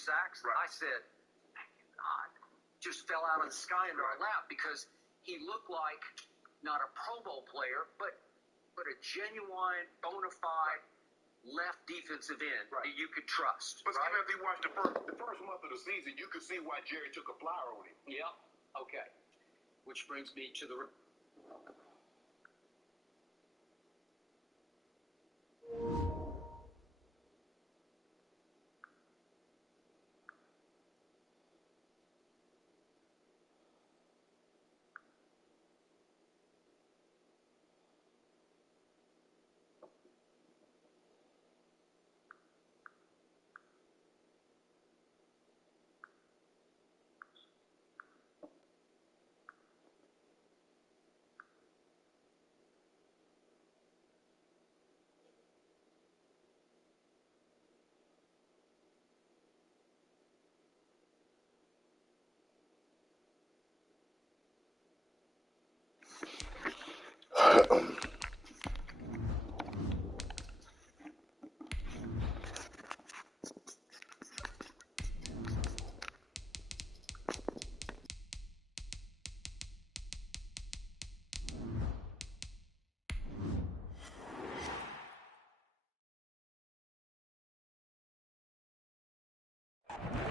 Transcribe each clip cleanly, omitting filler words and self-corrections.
sacks. Right. I said, God, just fell out of the sky into our lap because he looked like not a Pro Bowl player, but a genuine, bona fide left defensive end that you could trust. But right? If you watched the first month of the season, you could see why Jerry took a flyer on him. Yeah. Okay. Which brings me to the...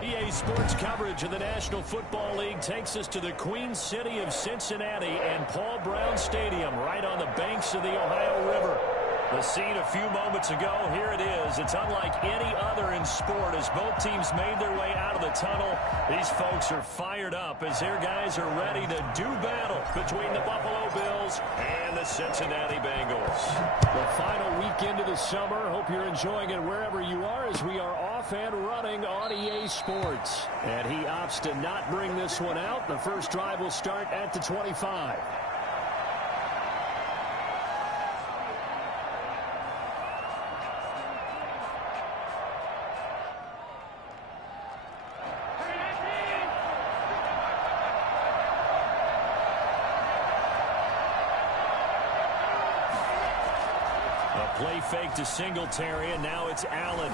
EA Sports coverage of the National Football League takes us to the Queen City of Cincinnati and Paul Brown Stadium right on the banks of the Ohio River. The scene a few moments ago, here it is. It's unlike any other in sport as both teams made their way out of the tunnel. These folks are fired up as their guys are ready to do battle between the Buffalo Bills and the Cincinnati Bengals. The final weekend of the summer. Hope you're enjoying it wherever you are as we are off and running on EA Sports. And he opts to not bring this one out. The first drive will start at the 25. Play fake to Singletary, and now it's Allen.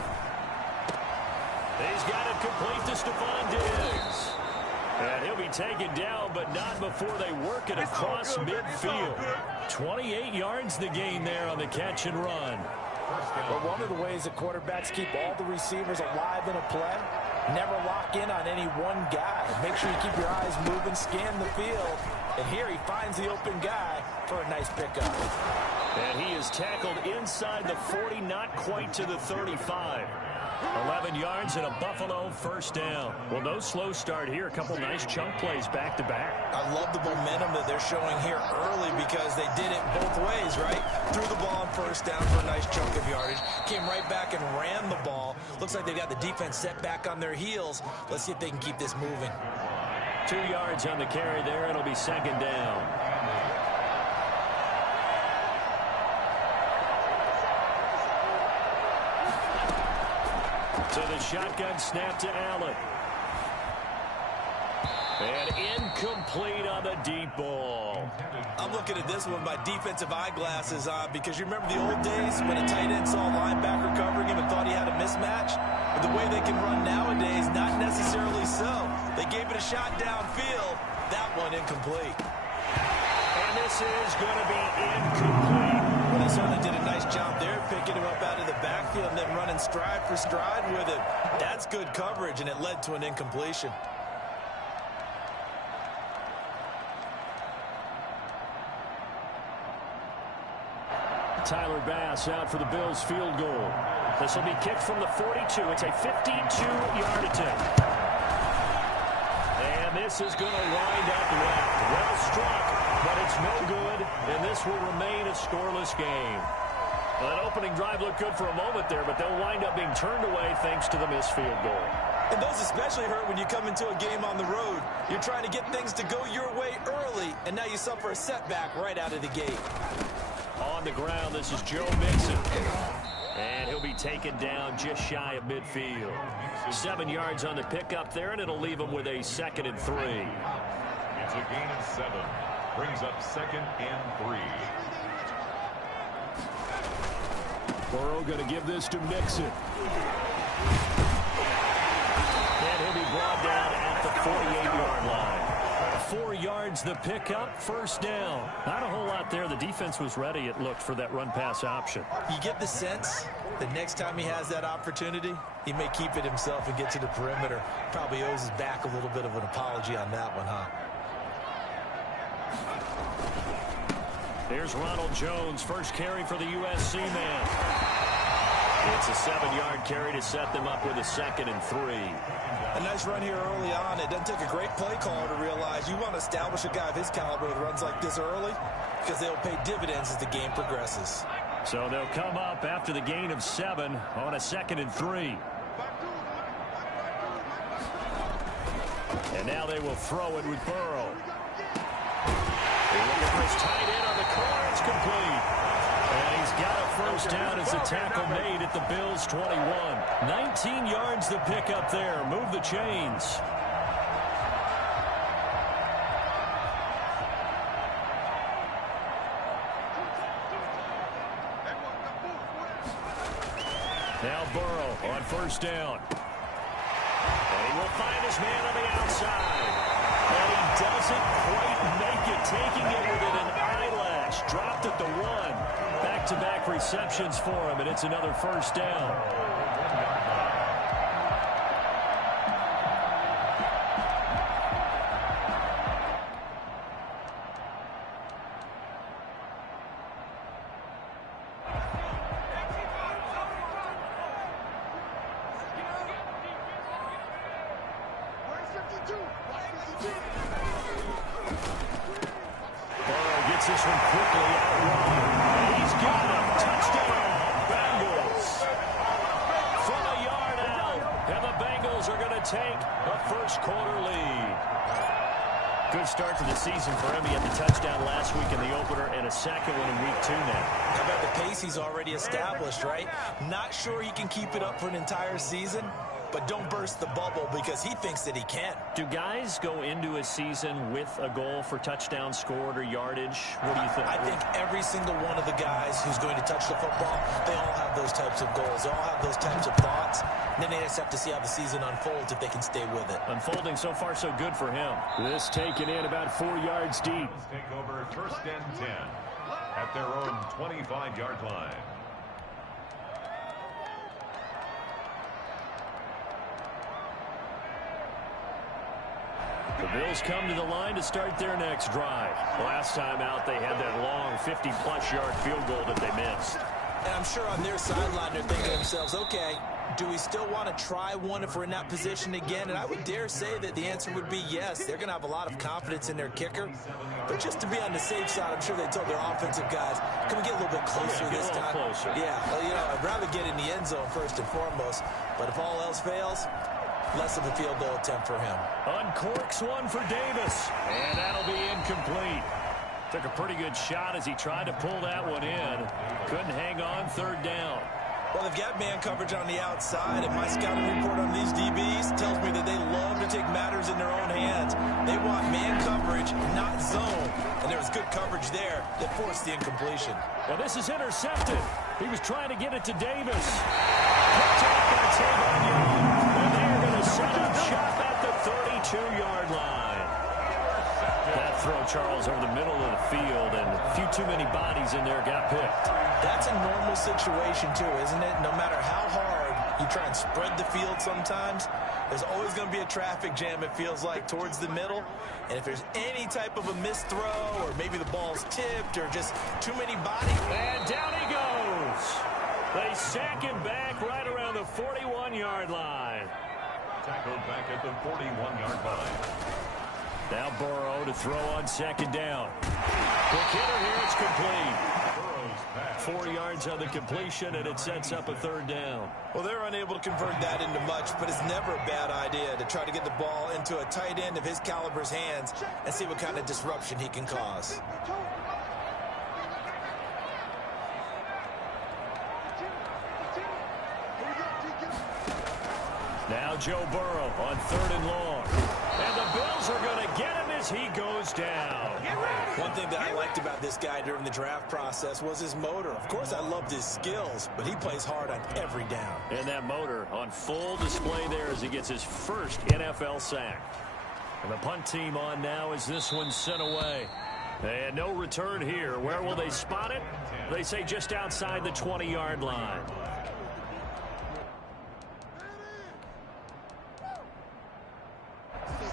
He's got it complete to Stephon Diggs. And he'll be taken down, but not before they work it across midfield. 28 yards the gain there on the catch and run. But one of the ways that quarterbacks keep all the receivers alive in a play, never lock in on any one guy. Make sure you keep your eyes moving, scan the field. And here he finds the open guy for a nice pickup. And he is tackled inside the 40, not quite to the 35. 11 yards and a Buffalo first down. Well, no slow start here. A couple nice chunk plays back-to-back. I love the momentum that they're showing here early because they did it both ways, right? Threw the ball on first down for a nice chunk of yardage. Came right back and ran the ball. Looks like they got the defense set back on their heels. Let's see if they can keep this moving. 2 yards on the carry there. It'll be second down. To the shotgun snap to Allen. And incomplete on the deep ball. I'm looking at this one with my defensive eyeglasses on because you remember the old days when a tight end saw a linebacker covering him and thought he had a mismatch? But the way they can run nowadays, not necessarily so. They gave it a shot downfield. That one incomplete. And this is going to be incomplete. Well, they certainly did a nice job there, picking him up out of the backfield and then running stride for stride with it. That's good coverage, and it led to an incompletion. Tyler Bass out for the Bills field goal. This will be kicked from the 42. It's a 52-yard attempt. And this is going to wind up left. Well struck, but it's no good, and this will remain a scoreless game. Well, that opening drive looked good for a moment there, but they'll wind up being turned away thanks to the missed field goal. And those especially hurt when you come into a game on the road. You're trying to get things to go your way early, and now you suffer a setback right out of the gate. On the ground, this is Joe Mixon. And he'll be taken down just shy of midfield. 7 yards on the pickup there, and it'll leave him with a 2nd and 3. It's a gain of 7. Brings up 2nd and 3. Burrow going to give this to Mixon. down at the 48-yard line. 4 yards the pickup, first down. Not a whole lot there. The defense was ready, it looked, for that run-pass option. You get the sense that next time he has that opportunity, he may keep it himself and get to the perimeter. Probably owes his back a little bit of an apology on that one, huh? Here's Ronald Jones, first carry for the USC man. It's a 7-yard carry to set them up with a 2nd and 3. A nice run here early on. It doesn't take a great play caller to realize you want to establish a guy of his caliber with runs like this early because they'll pay dividends as the game progresses. So they'll come up after the gain of 7 on a 2nd and 3. And now they will throw it with Burrow. They're looking for his tight end on the corner. It's complete. And he's got a first down as a tackle made at the Bills' 21. 19 yards the pickup there. Move the chains. Now Burrow on first down. And he will find his man on the outside. And he doesn't quite make it, taking it within an eyelash. Dropped at the 1. Back-to-back receptions for him, and it's another first down. Burrow gets this one quickly out wide. He's got it. Touchdown, Bengals. From a yard out, and the Bengals are going to take a first-quarter lead. Good start to the season for him. He had the touchdown last week in the opener and a second one in week 2 now. How about the pace he's already established, right? Not sure he can keep it up for an entire season, but don't burst the bubble because he thinks that he can. Do guys go into a season with a goal for touchdowns scored or yardage? What do you think? I think every single one of the guys who's going to touch the football, they all have those types of goals. They all have those types of thoughts. And then they just have to see how the season unfolds if they can stay with it. Unfolding so far so good for him. This taken in about 4 yards deep. Let's take over first and 10 at their own 25-yard line. The Bills come to the line to start their next drive. Last time out, they had that long 50-plus yard field goal that they missed. And I'm sure on their sideline they're thinking to themselves, okay, do we still want to try one if we're in that position again? And I would dare say that the answer would be yes. They're going to have a lot of confidence in their kicker. But just to be on the safe side, I'm sure they told their offensive guys, can we get a little bit closer this time? Closer. Yeah, well, you know, I'd rather get in the end zone first and foremost. But if all else fails, less of a field goal attempt for him. Uncorks one for Davis. And that'll be incomplete. Took a pretty good shot as he tried to pull that one in. Couldn't hang on, third down. Well, they've got man coverage on the outside, and my scouting report on these DBs tells me that they love to take matters in their own hands. They want man coverage, not zone. And there was good coverage there that forced the incompletion. Well, this is intercepted. He was trying to get it to Davis. Picked off by Tavon Young. And they're going to set up shop at the 32-yard line. That throw, Charles, over the middle of the field, and a few too many bodies in there got picked. That's a normal situation, too, isn't it? No matter how hard you try and spread the field sometimes, there's always going to be a traffic jam, it feels like, towards the middle. And if there's any type of a missed throw, or maybe the ball's tipped, or just too many bodies. And down he goes. They sack him back right around the 41-yard line. Tackled back at the 41-yard line. Now Burrow to throw on second down. Quick hitter here, it's complete. 4 yards on the completion, and it sets up a third down. Well, they're unable to convert that into much, but it's never a bad idea to try to get the ball into a tight end of his caliber's hands and see what kind of disruption he can cause. Now Now Joe Burrow on 3rd and long. And the Bills are going to get him as he goes down. One thing that I liked about this guy during the draft process was his motor. Of course, I loved his skills, but he plays hard on every down. And that motor on full display there as he gets his first NFL sack. And the punt team on now as this one's sent away. And no return here. Where will they spot it? They say just outside the 20-yard line.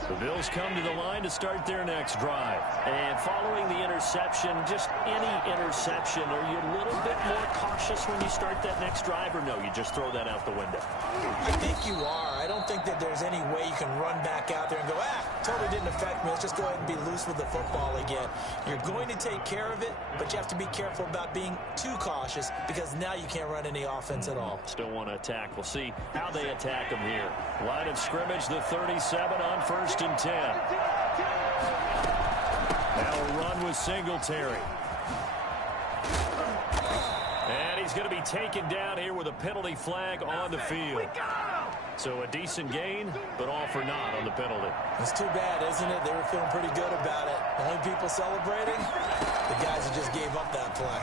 The Bills come to the line to start their next drive. And following the interception, just any interception, are you a little bit more cautious when you start that next drive, or no, you just throw that out the window? I think you are. I don't think that there's any way you can run back out there and go, totally didn't affect me. Let's just go ahead and be loose with the football again. You're going to take care of it, but you have to be careful about being too cautious because now you can't run any offense at all. Still want to attack. We'll see how they attack them here. Line of scrimmage, the 37 on 1st and 10. Now a run with Singletary. And he's going to be taken down here with a penalty flag on the field. So a decent gain, but all for naught on the penalty. It's too bad, isn't it? They were feeling pretty good about it. The only people celebrating, the guys who just gave up that play.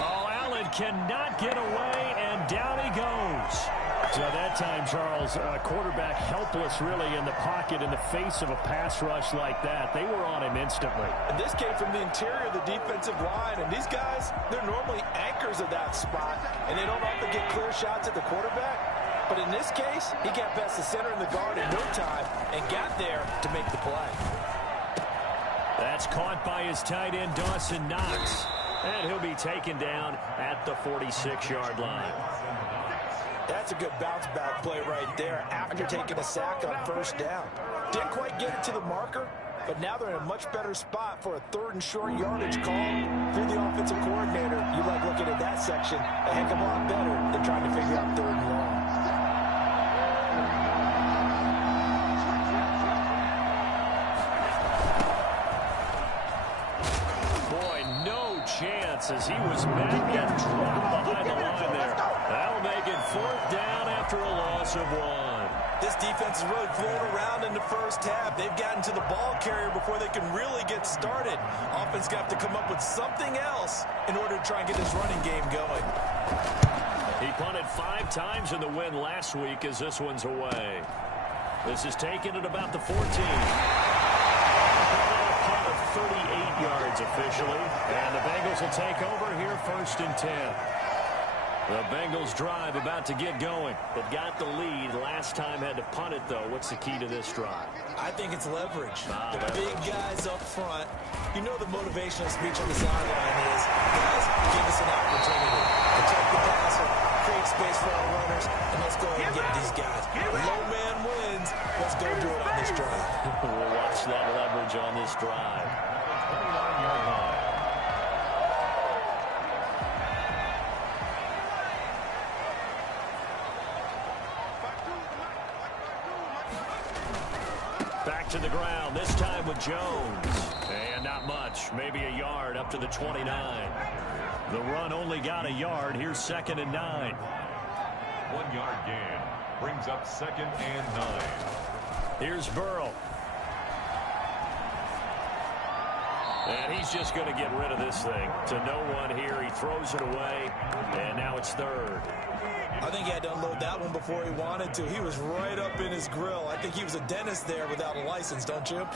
Oh, Allen cannot get away, and down he goes. So that time, Charles, quarterback helpless really in the pocket in the face of a pass rush like that. They were on him instantly. And this came from the interior of the defensive line. And these guys, they're normally anchors of that spot. And they don't often get clear shots at the quarterback. But in this case, he got past the center and the guard in no time and got there to make the play. That's caught by his tight end, Dawson Knox. And he'll be taken down at the 46-yard line. That's a good bounce-back play right there after taking a sack on 1st down. Didn't quite get it to the marker, but now they're in a much better spot for a 3rd and short yardage call. If you're the offensive coordinator, you like looking at that section a heck of a lot better than trying to figure out 3rd and long. Boy, no chance as he was met and dropped behind the line there. That'll make it 4th down after a loss of 1. This defense is really flown around in the first half. They've gotten to the ball carrier before they can really get started. Offense got to come up with something else in order to try and get this running game going. He punted 5 times in the win last week as this one's away. This is taken at about the 14. A punt of 38 yards officially. And the Bengals will take over here 1st and 10. The Bengals drive about to get going. They've got the lead. Last time had to punt it, though. What's the key to this drive? I think it's leverage. The leverage. Big guys up front. You know the motivational speech on the sideline is, guys, give us an opportunity. Protect the passer, create space for our runners, and let's go ahead and get these guys. Low man wins. Let's go do it on this drive. We'll watch that leverage on this drive. 29-yard line. Back to the ground, this time with Jones. And not much, maybe a yard up to the 29. The run only got a yard. Here's 2nd and 9. 1-yard gain brings up 2nd and 9. Here's Burrow. And he's just going to get rid of this thing. To no one here, he throws it away, and now it's 3rd. I think he had to unload that one before he wanted to. He was right up in his grill. I think he was a dentist there without a license, don't you?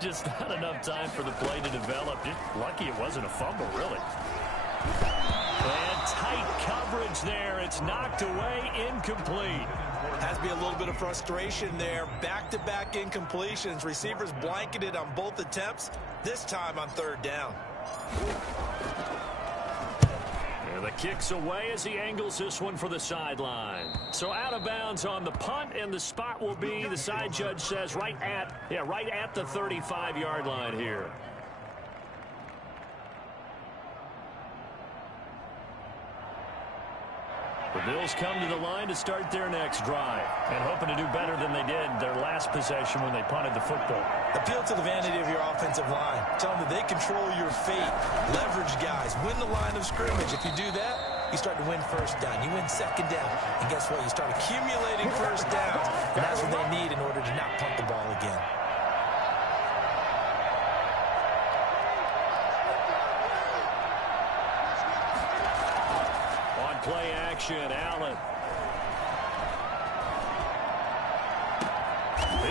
Just not enough time for the play to develop. Just lucky it wasn't a fumble, really. And tight coverage there. It's knocked away, incomplete. Has to be a little bit of frustration there. Back-to-back incompletions. Receivers blanketed on both attempts, this time on 3rd down. And the kick's away as he angles this one for the sideline. So out of bounds on the punt, and the spot will be, the side judge says, right at the 35-yard line here. The Bills come to the line to start their next drive, and hoping to do better than they did their last possession when they punted the football. Appeal to the vanity of your offensive line. Tell them that they control your fate. Leverage guys. Win the line of scrimmage. If you do that, you start to win first down. You win second down. And guess what? You start accumulating first downs. And that's what they need in order to not punt the ball again. On play action, Allen.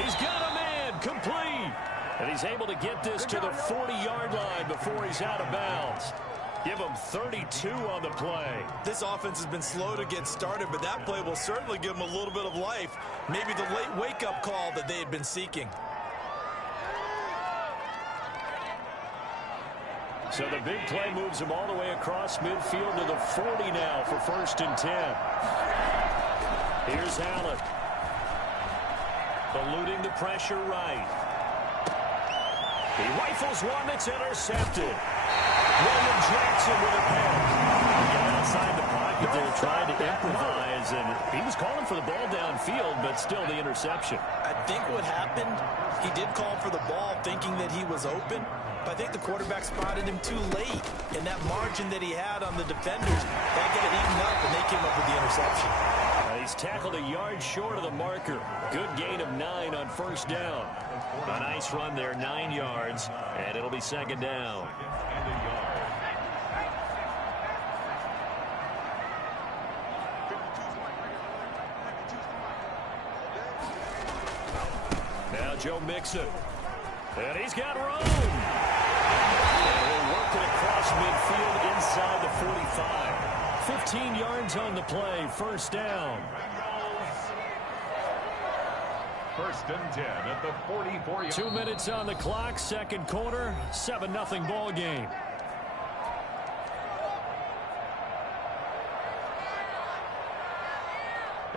He's got a man, complete. And he's able to get this to the 40-yard line before he's out of bounds. Give him 32 on the play. This offense has been slow to get started, but that play will certainly give them a little bit of life. Maybe the late wake-up call that they had been seeking. So the big play moves him all the way across midfield to the 40 now for 1st and 10. Here's Allen. Eluding the pressure right. He rifles one that's intercepted. William Jackson with a pick. Again, outside the pocket there, trying to improvise, and he was calling for the ball downfield, but still the interception. I think what happened, he did call for the ball thinking that he was open, but I think the quarterback spotted him too late, and that margin that he had on the defenders, that got eaten up, and they came up with the interception. He's tackled a yard short of the marker. Good gain of 9 on 1st down. A nice run there, 9 yards, and it'll be 2nd down. Now Joe Mixon. And he's got room. And he'll work it across midfield inside the 45. 15 yards on the play, 1st down. 1st and 10 at the 44. 2 minutes on the clock, 2nd quarter, 7-0 ball game.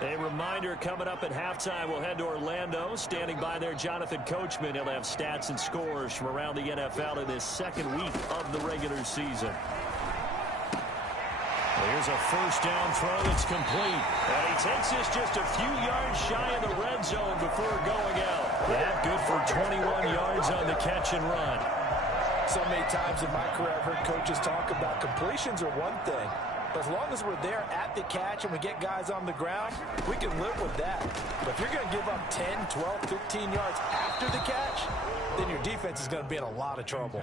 A reminder, coming up at halftime, we'll head to Orlando. Standing by there, Jonathan Coachman. He'll have stats and scores from around the NFL in his 2nd week of the regular season. Here's a 1st down throw that's complete. And he takes this just a few yards shy of the red zone before going out. That good for 21 yards on the catch and run. So many times in my career, I've heard coaches talk about completions are one thing. But as long as we're there at the catch and we get guys on the ground, we can live with that. But if you're going to give up 10, 12, 15 yards after the catch, then your defense is going to be in a lot of trouble.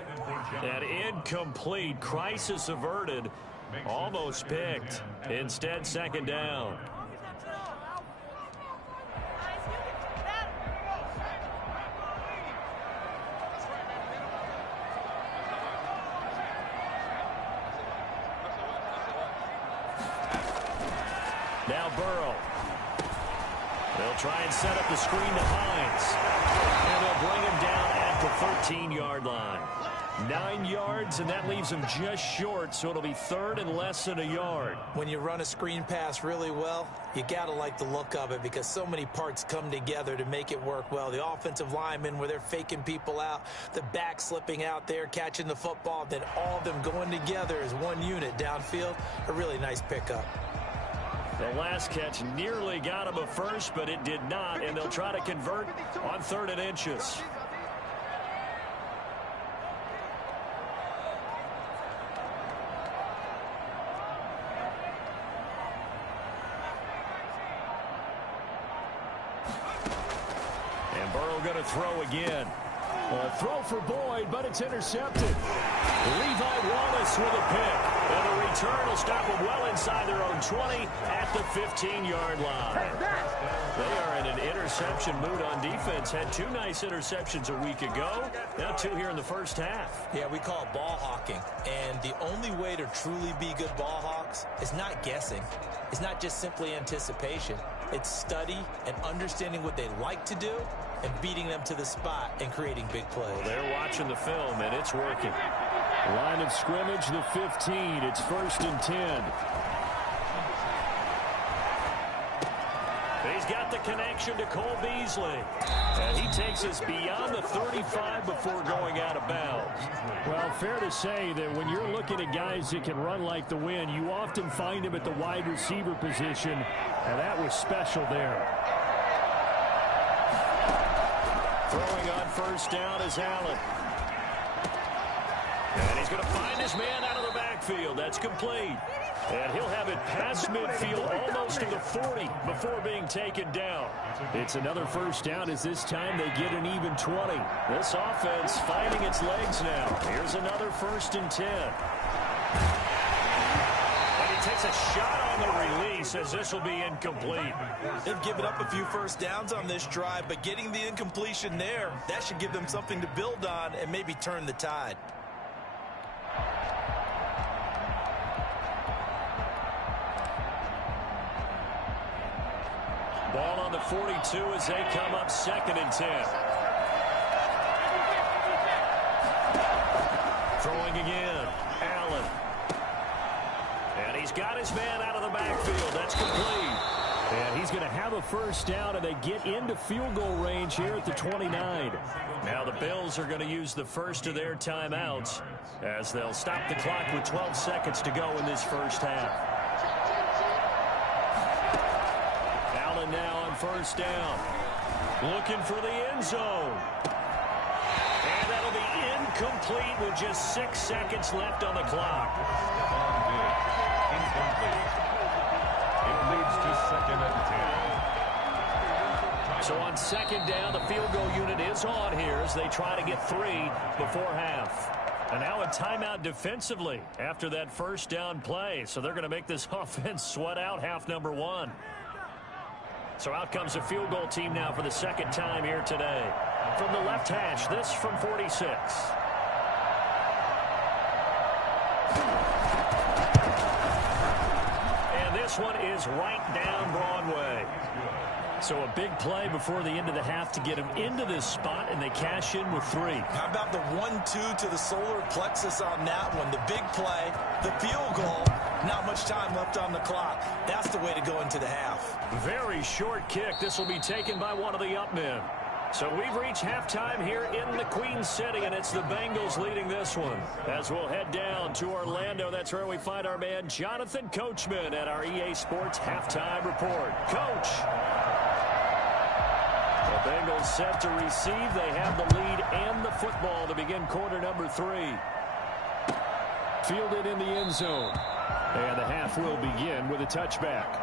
And incomplete. Crisis averted. Almost picked. Instead, 2nd down. Now Burrow. They'll try and set up the screen to Hines. And they'll bring him down at the 13-yard line. 9 yards, and that leaves him just short, so it'll be 3rd and less than a yard. When you run a screen pass really well, you got to like the look of it because so many parts come together to make it work well. The offensive linemen, where they're faking people out, the back slipping out there, catching the football, then all of them going together as one unit downfield. A really nice pickup. The last catch nearly got him a first, but it did not, and they'll try to convert on 3rd and inches. And Burrow going to throw again. A throw for Boyd, but it's intercepted. Levi Wallace with a pick. And the return will stop them well inside their own 20 at the 15-yard line. They are in an interception mood on defense. Had 2 nice interceptions a week ago. Now 2 here in the 1st half. Yeah, we call it ball hawking. And the only way to truly be good ball hawks is not guessing. It's not just simply anticipation. It's study and understanding what they like to do and beating them to the spot and creating big plays. They're watching the film, and it's working. Line of scrimmage, the 15. It's 1st and 10. He's got the connection to Cole Beasley. And he takes us beyond the 35 before going out of bounds. Well, fair to say that when you're looking at guys that can run like the wind, you often find him at the wide receiver position, and that was special there. Throwing on 1st down is Allen. And he's going to find his man out of the backfield. That's complete. And he'll have it past midfield, almost to the 40, before being taken down. It's another first down as this time they get an even 20. This offense finding its legs now. Here's another 1st and 10. And he takes a shot on the release as this will be incomplete. They've given up a few first downs on this drive, but getting the incompletion there, that should give them something to build on and maybe turn the tide. Ball on the 42 as they come up 2nd and 10. Throwing again. Allen. And he's got his man out of the backfield. That's complete. And he's going to have a first down, and they get into field goal range here at the 29. Now the Bills are going to use the first of their timeouts as they'll stop the clock with 12 seconds to go in this first half. Now on first down, looking for the end zone, and that'll be incomplete with just 6 seconds left on the clock. Incomplete. It leads to 2nd and 10. So on 2nd down, the field goal unit is on here as they try to get 3 before half. And now a timeout defensively after that first down play. So they're going to make this offense sweat out half number 1. So out comes a field goal team now for the 2nd time here today. From the left hash, this from 46. And this one is right down Broadway. So a big play before the end of the half to get him into this spot, and they cash in with 3. How about the 1-2 to the solar plexus on that one? The big play, the field goal, not much time left on the clock. That's the way to go into the half. Very short kick. This will be taken by one of the up men. So we've reached halftime here in the Queen City, and it's the Bengals leading this one. As we'll head down to Orlando, that's where we find our man Jonathan Coachman at our EA Sports Halftime Report. Coach. The Bengals set to receive. They have the lead and the football to begin quarter number 3. Fielded in the end zone. And the half will begin with a touchback.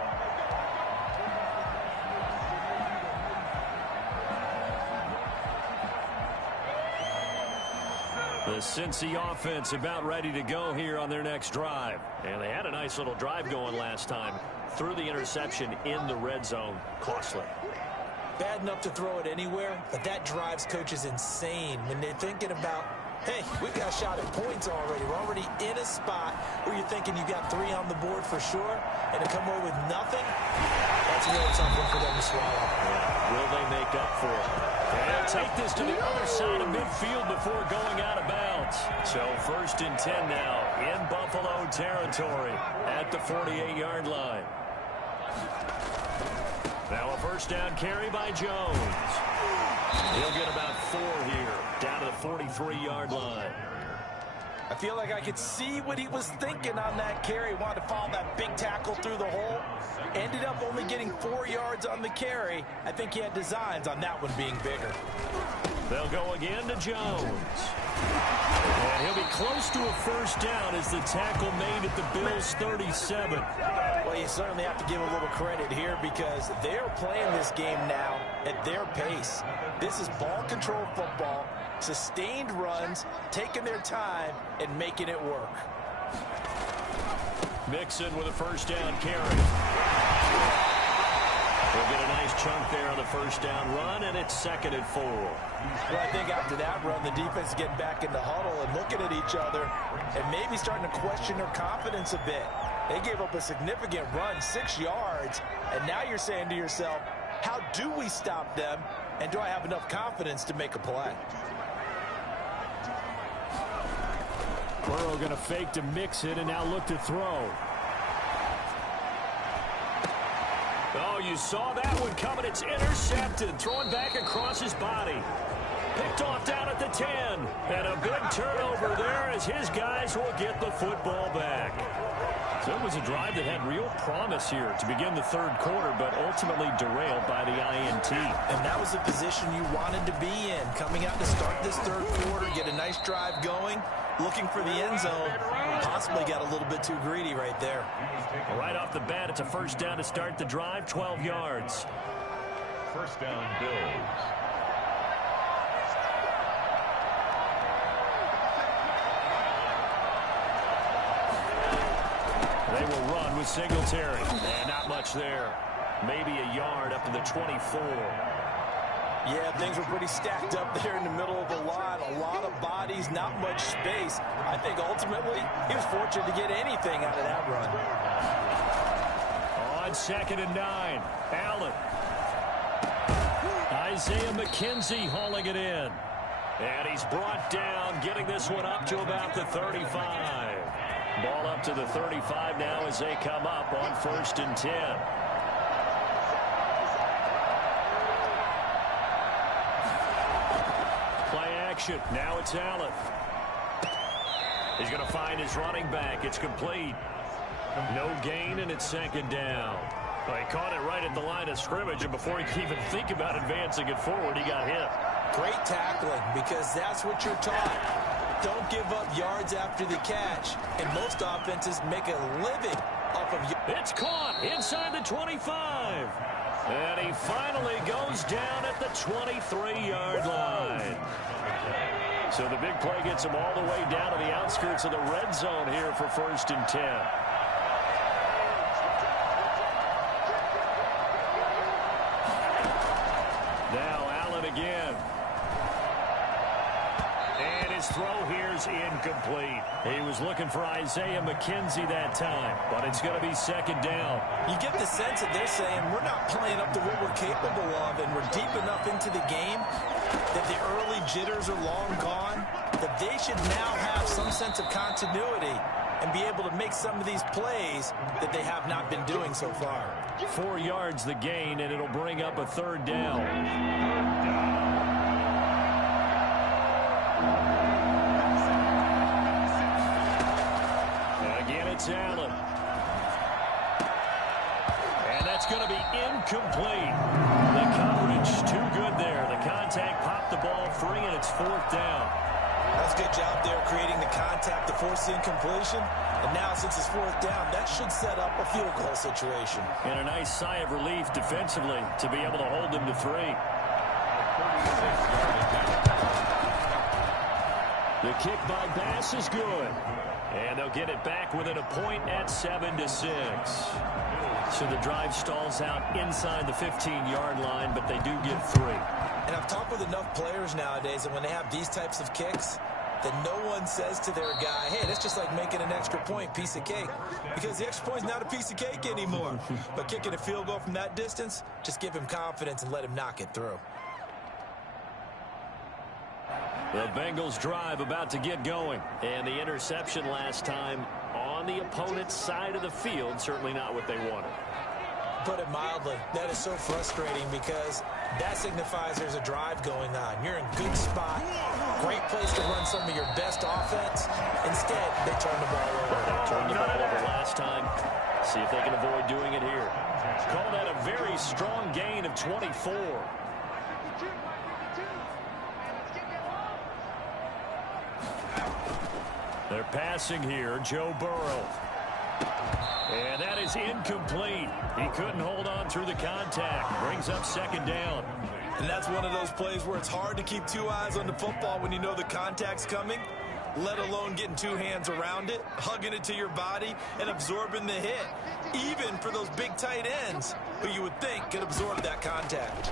The Cincy offense about ready to go here on their next drive. And they had a nice little drive going last time. Threw the interception in the red zone. Costly. Bad enough to throw it anywhere, but that drives coaches insane when they're thinking about, hey, we got a shot at points already. We're already in a spot where you're thinking you got 3 on the board for sure, and to come away with nothing, that's really something for them to swallow. Yeah. Will they make up for it? And they'll take this to the other side of midfield before going out of bounds. So 1st and 10 now in Buffalo territory at the 48-yard line. Now a first down carry by Jones. He'll get about 4 here, down to the 43-yard line. I feel like I could see what he was thinking on that carry. Wanted to follow that big tackle through the hole. Ended up only getting 4 yards on the carry. I think he had designs on that one being bigger. They'll go again to Jones. And he'll be close to a first down as the tackle made at the Bills' 37. Well, you certainly have to give a little credit here because they're playing this game now at their pace. This is ball control football, sustained runs, taking their time, and making it work. Mixon with a first down carry. We'll get a nice chunk there on the first down run, and it's 2nd and 4. Well, I think after that run, the defense is getting back in the huddle and looking at each other and maybe starting to question their confidence a bit. They gave up a significant run, 6 yards, and now you're saying to yourself, how do we stop them, and do I have enough confidence to make a play? Burrow going to fake to mix it and now look to throw. Oh, you saw that one coming. It's intercepted. Throwing back across his body. Picked off down at the 10. And a big turnover there as his guys will get the football back. So it was a drive that had real promise here to begin the 3rd quarter, but ultimately derailed by the INT. And that was the position you wanted to be in. Coming out to start this 3rd quarter, get a nice drive going, looking for the end zone. Possibly got a little bit too greedy right there. Right off the bat, it's a first down to start the drive, 12 yards. First down, Bills. They will run with Singletary. And not much there. Maybe a yard up to the 24. Yeah, things were pretty stacked up there in the middle of the line. A lot of bodies, not much space. I think ultimately he was fortunate to get anything out of that run. On 2nd and 9, Allen. Isaiah McKenzie hauling it in. And he's brought down, getting this one up to about the 35. Ball up to the 35 now as they come up on 1st and 10. Play action. Now it's Allen. He's going to find his running back. It's complete. No gain, and it's 2nd down. Well, he caught it right at the line of scrimmage, and before he could even think about advancing it forward, he got hit. Great tackling, because that's what you're taught. Don't give up yards after the catch. And most offenses make a living off of you. It's caught inside the 25. And he finally goes down at the 23-yard line. So the big play gets him all the way down to the outskirts of the red zone here for 1st and 10. Now Allen again. And his throw here's incomplete. He was looking for Isaiah McKenzie that time, but it's going to be 2nd down. You get the sense that they're saying we're not playing up to what we're capable of, and we're deep enough into the game that the early jitters are long gone, that they should now have some sense of continuity and be able to make some of these plays that they have not been doing so far. 4 yards the gain, and it'll bring up a 3rd down. Again, it's Allen. And that's going to be incomplete. The coverage too good there. The contact popped the ball free, and it's 4th down. That's a good job there creating the contact to force the incompletion. And now since it's 4th down, that should set up a field goal situation. And a nice sigh of relief defensively to be able to hold them to 3. The kick by Bass is good. And they'll get it back within a point at 7-6. So the drive stalls out inside the 15-yard line, but they do get 3. And I've talked with enough players nowadays that when they have these types of kicks, that no one says to their guy, hey, that's just like making an extra point, piece of cake. Because the extra point's not a piece of cake anymore. But kicking a field goal from that distance, just give him confidence and let him knock it through. The Bengals drive about to get going. And the interception last time on the opponent's side of the field, certainly not what they wanted. Put it mildly, that is so frustrating because that signifies there's a drive going on. You're in good spot, great place to run some of your best offense. Instead, they turn the ball over. Turned the ball over last time. See if they can avoid doing it here. Call that a very strong gain of 24. They're passing here, Joe Burrow. And that is incomplete. He couldn't hold on through the contact. Brings up 2nd down. And that's one of those plays where it's hard to keep 2 eyes on the football when you know the contact's coming, let alone getting 2 hands around it, hugging it to your body, and absorbing the hit. Even for those big tight ends who you would think could absorb that contact.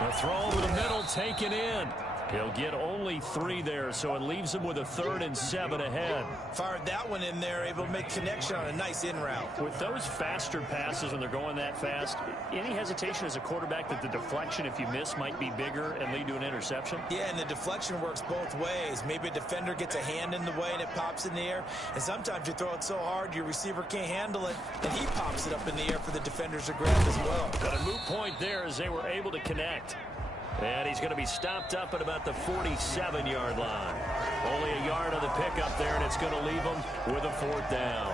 The throw over the middle taken in. He'll get only 3 there, so it leaves him with a 3rd and 7 ahead. Fired that one in there, able to make connection on a nice in route. With those faster passes when they're going that fast, any hesitation as a quarterback that the deflection, if you miss, might be bigger and lead to an interception? Yeah, and the deflection works both ways. Maybe a defender gets a hand in the way and it pops in the air. And sometimes you throw it so hard your receiver can't handle it, and he pops it up in the air for the defenders to grab as well. But a moot point there as they were able to connect. And he's going to be stopped up at about the 47-yard line. Only a yard on the pickup there, and it's going to leave him with a 4th down.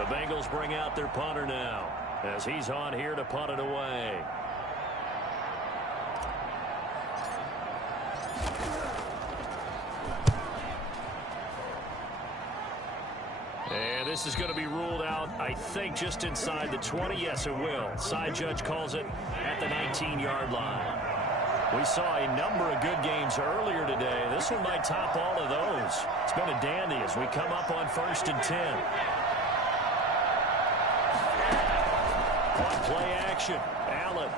The Bengals bring out their punter now as he's on here to punt it away. And this is going to be ruled out, I think, just inside the 20. Yes, it will. Side judge calls it at the 19-yard line. We saw a number of good games earlier today. This one might top all of those. It's been a dandy as we come up on 1st and 10. On play action, Allen.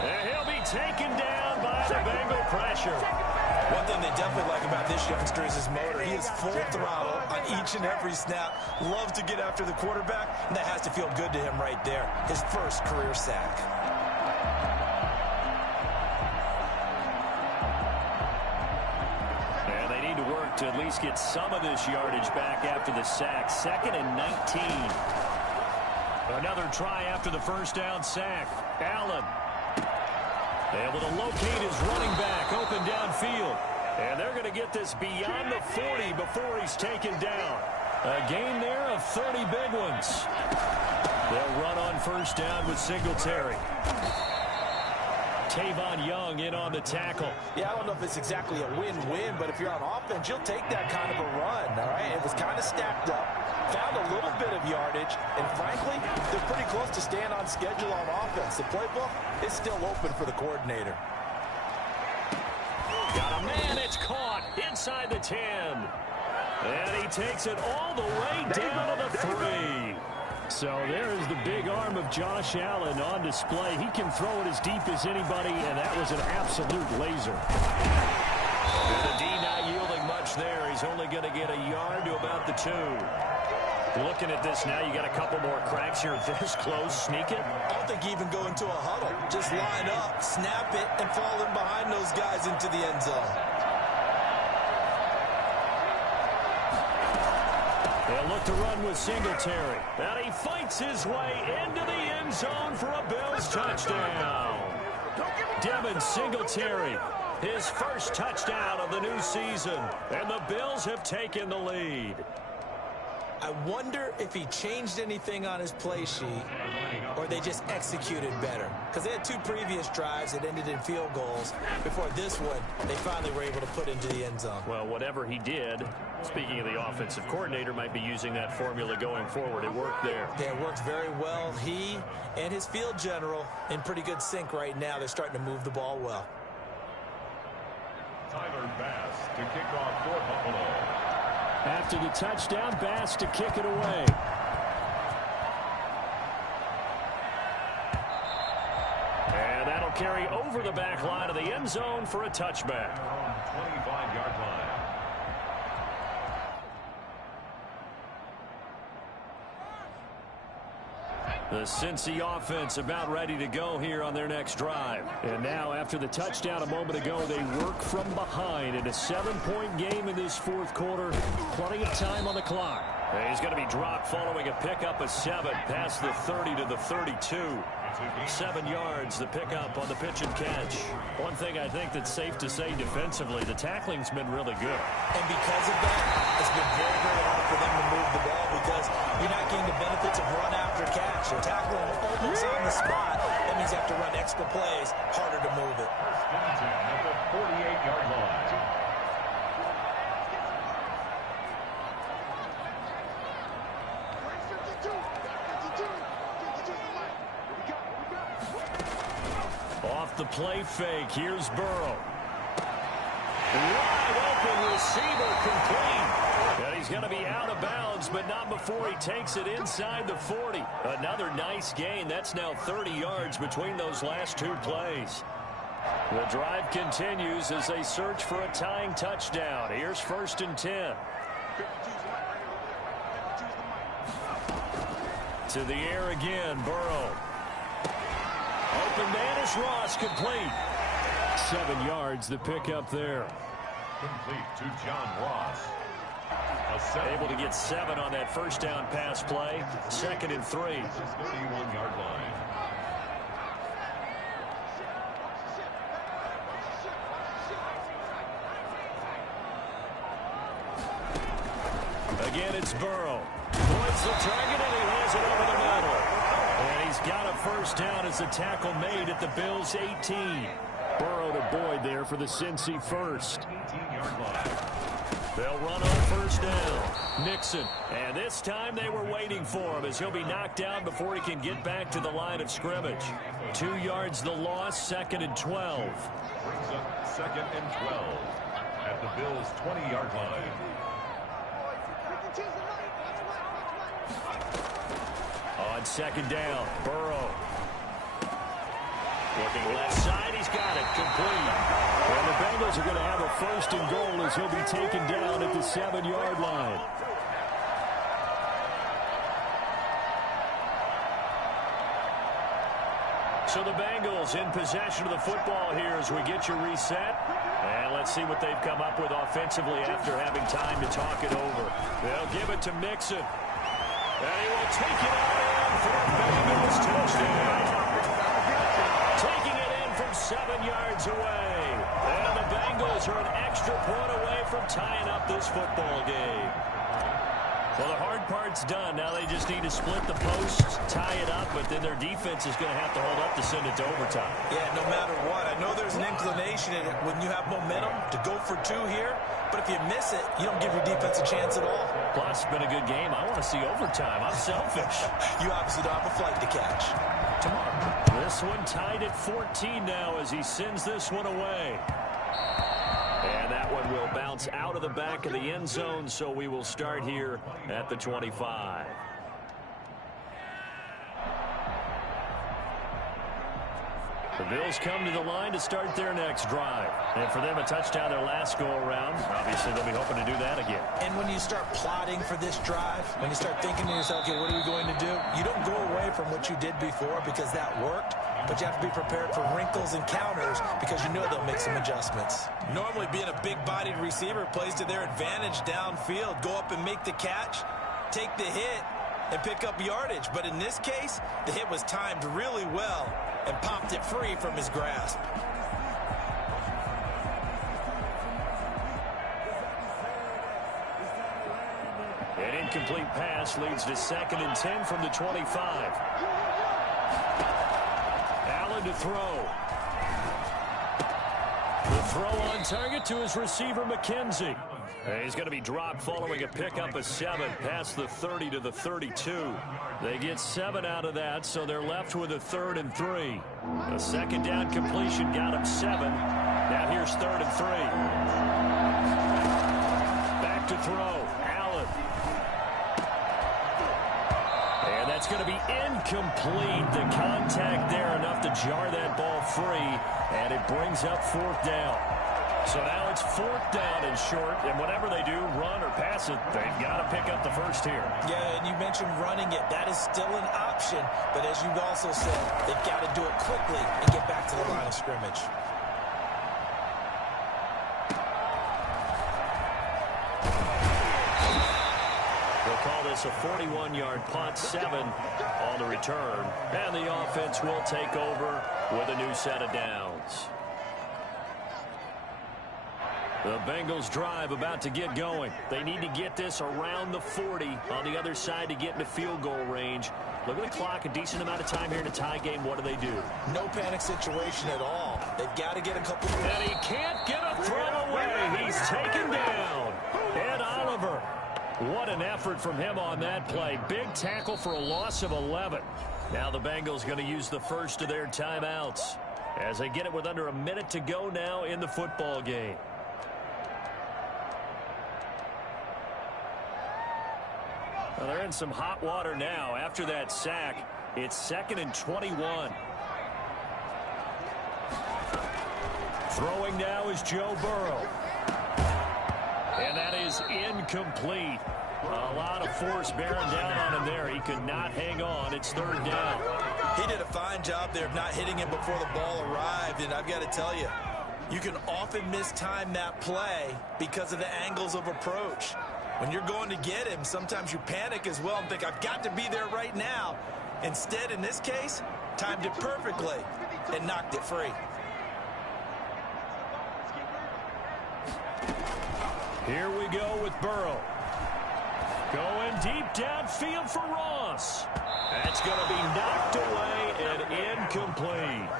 And he'll be taken down by the Bengal pressure. One thing they definitely like about this youngster is his motor. He is full throttle on each and every snap. Loves to get after the quarterback, and that has to feel good to him right there. His first career sack. And they need to work to at least get some of this yardage back after the sack. 2nd and 19. Another try after the first down sack. Allen able to locate his running back open downfield. And they're going to get this beyond the 40 before he's taken down. A gain there of 30 big ones. They'll run on first down with Singletary. Tavon Young in on the tackle. Yeah, I don't know if it's exactly a win-win, but if you're on offense, you'll take that kind of a run, all right? It was kind of stacked up, found a little bit of yardage, and frankly, they're pretty close to staying on schedule on offense. The playbook is still open for the coordinator. Got a man, it's caught inside the 10. And he takes it all the way down to the 3. So there's the big arm of Josh Allen on display. He can throw it as deep as anybody, and that was an absolute laser. And the D not yielding much there. He's only going to get a yard to about the 2. Looking at this now, you got a couple more cracks here this close. Sneak it. I don't think even go into a huddle. Just line up, snap it, and fall in behind those guys into the end zone. They'll look to run with Singletary. And he fights his way into the end zone for a Bills touchdown. Devin Singletary, his first touchdown of the new season. And the Bills have taken the lead. I wonder if he changed anything on his play sheet or they just executed better. Because they had 2 previous drives that ended in field goals. Before this one, they finally were able to put into the end zone. Well, whatever he did, speaking of the offensive coordinator, might be using that formula going forward. It worked there. Yeah, it worked very well. He and his field general in pretty good sync right now. They're starting to move the ball well. Tyler Bass to kick off for Buffalo. After the touchdown, Bass to kick it away. And that'll carry over the back line of the end zone for a touchback. 25-yard line. The Cincy offense about ready to go here on their next drive. And now, after the touchdown a moment ago, they work from behind in a 7-point game in this 4th quarter. Plenty of time on the clock. And he's going to be dropped following a pickup of 7 past the 30 to the 32. 7 yards, the pickup on the pitch and catch. One thing I think that's safe to say defensively, the tackling's been really good. And because of that, it's been very, very hard for them to move the ball because you're not getting the benefits of run after catch. You're tackling almost on the spot. That means you have to run extra plays, harder to move it. At the 48-yard line. Off the play fake, here's Burrow. Wide open receiver complete. And he's going to be out of bounds, but not before he takes it inside the 40. Another nice gain. That's now 30 yards between those last 2 plays. The drive continues as they search for a tying touchdown. Here's 1st and 10. To the air again, Burrow. Open man is Ross, complete. 7 yards, the pickup there. Complete to John Ross. Able to get 7 on that first down pass play. 2nd and 3. 31-yard line. Again, And it's Burrow. Points the target, and he has it over the middle. And he's got a first down as the tackle made at the Bills' 18. Burrow to Boyd there for the Cincy first. 18-yard line. They'll run on first down. Nixon. And this time they were waiting for him as he'll be knocked down before he can get back to the line of scrimmage. 2 yards the loss, 2nd and 12. Brings up 2nd and 12 at the Bills' 20-yard line. On second down, Burrow. Looking left side, he's got it, complete. And the Bengals are going to have a first and goal as he'll be taken down at the 7-yard line. So the Bengals in possession of the football here as we get you reset. And let's see what they've come up with offensively after having time to talk it over. They'll give it to Mixon. And he will take it out for a Bengals touchdown. Taking it in from 7 yards away. And the Bengals are an extra point away from tying up this football game. Well, the hard part's done. Now they just need to split the posts, tie it up, but then their defense is going to have to hold up to send it to overtime. Yeah, no matter what. I know there's an inclination in it when you have momentum to go for 2 here, but if you miss it, you don't give your defense a chance at all. Plus, it's been a good game. I want to see overtime. I'm selfish. You obviously don't have a flight to catch. Tomorrow. This one tied at 14 now as he sends this one away. And that one will bounce out of the back of the end zone, so we will start here at the 25. The Bills come to the line to start their next drive. And for them, a touchdown their last go-around. Obviously, they'll be hoping to do that again. And when you start plotting for this drive, when you start thinking to yourself, okay, what are we going to do? You don't go away from what you did before because that worked, but you have to be prepared for wrinkles and counters because you know they'll make some adjustments. Normally, being a big-bodied receiver plays to their advantage downfield. Go up and make the catch, take the hit, and pick up yardage. But in this case, the hit was timed really well and popped it free from his grasp. An incomplete pass leads to 2nd and 10 from the 25. Allen to throw. The throw on target to his receiver, McKenzie. He's going to be dropped following a pickup of 7 past the 30 to the 32. They get 7 out of that, so they're left with a 3rd and 3. A second down completion got him 7. Now here's 3rd and 3. Back to throw. Allen. And that's going to be incomplete. The contact there enough to jar that ball free, and it brings up 4th down. So now it's 4th down and short, and whatever they do, run or pass it, they've got to pick up the first here. Yeah, and you mentioned running it. That is still an option, but as you've also said, they've got to do it quickly and get back to the line of scrimmage. They'll call this a 41-yard punt, 7 on the return, and the offense will take over with a new set of downs. The Bengals drive about to get going. They need to get this around the 40 on the other side to get into field goal range. Look at the clock, a decent amount of time here in a tie game. What do? No panic situation at all. They've got to get a couple. And he can't get a throw away. He's taken down. And Oliver. What an effort from him on that play. Big tackle for a loss of 11. Now the Bengals going to use the first of their timeouts as they get it with under a minute to go now in the football game. Well, they're in some hot water now. After that sack, it's 2nd and 21. Throwing now is Joe Burrow. And that is incomplete. A lot of force bearing down on him there. He could not hang on. It's 3rd down. He did a fine job there of not hitting him before the ball arrived. And I've got to tell you, you can often mistime that play because of the angles of approach. When you're going to get him, sometimes you panic as well and think, I've got to be there right now. Instead, in this case, timed it perfectly and knocked it free. Here we go with Burrow. Going deep downfield for Ross. That's going to be knocked away and incomplete.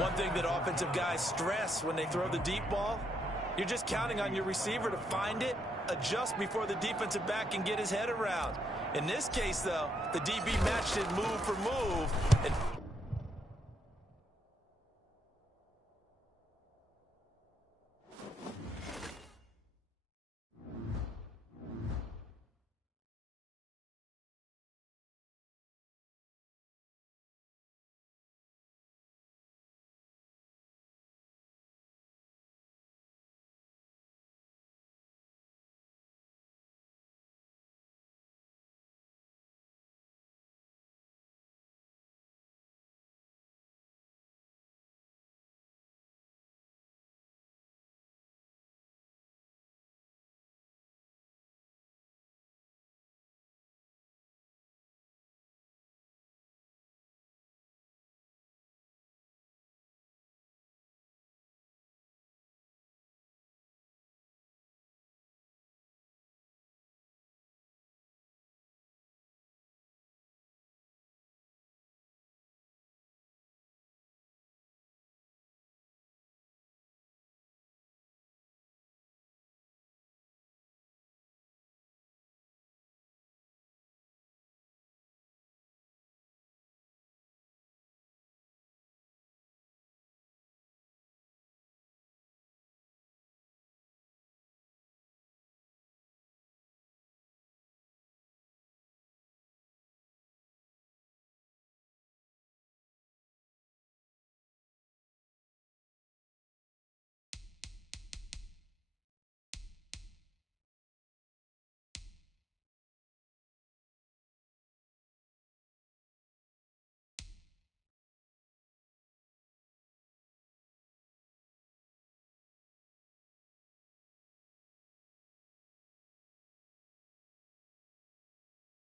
One thing that offensive guys stress when they throw the deep ball, you're just counting on your receiver to find it, adjust before the defensive back can get his head around. In this case, though, the DB matched it move for move. And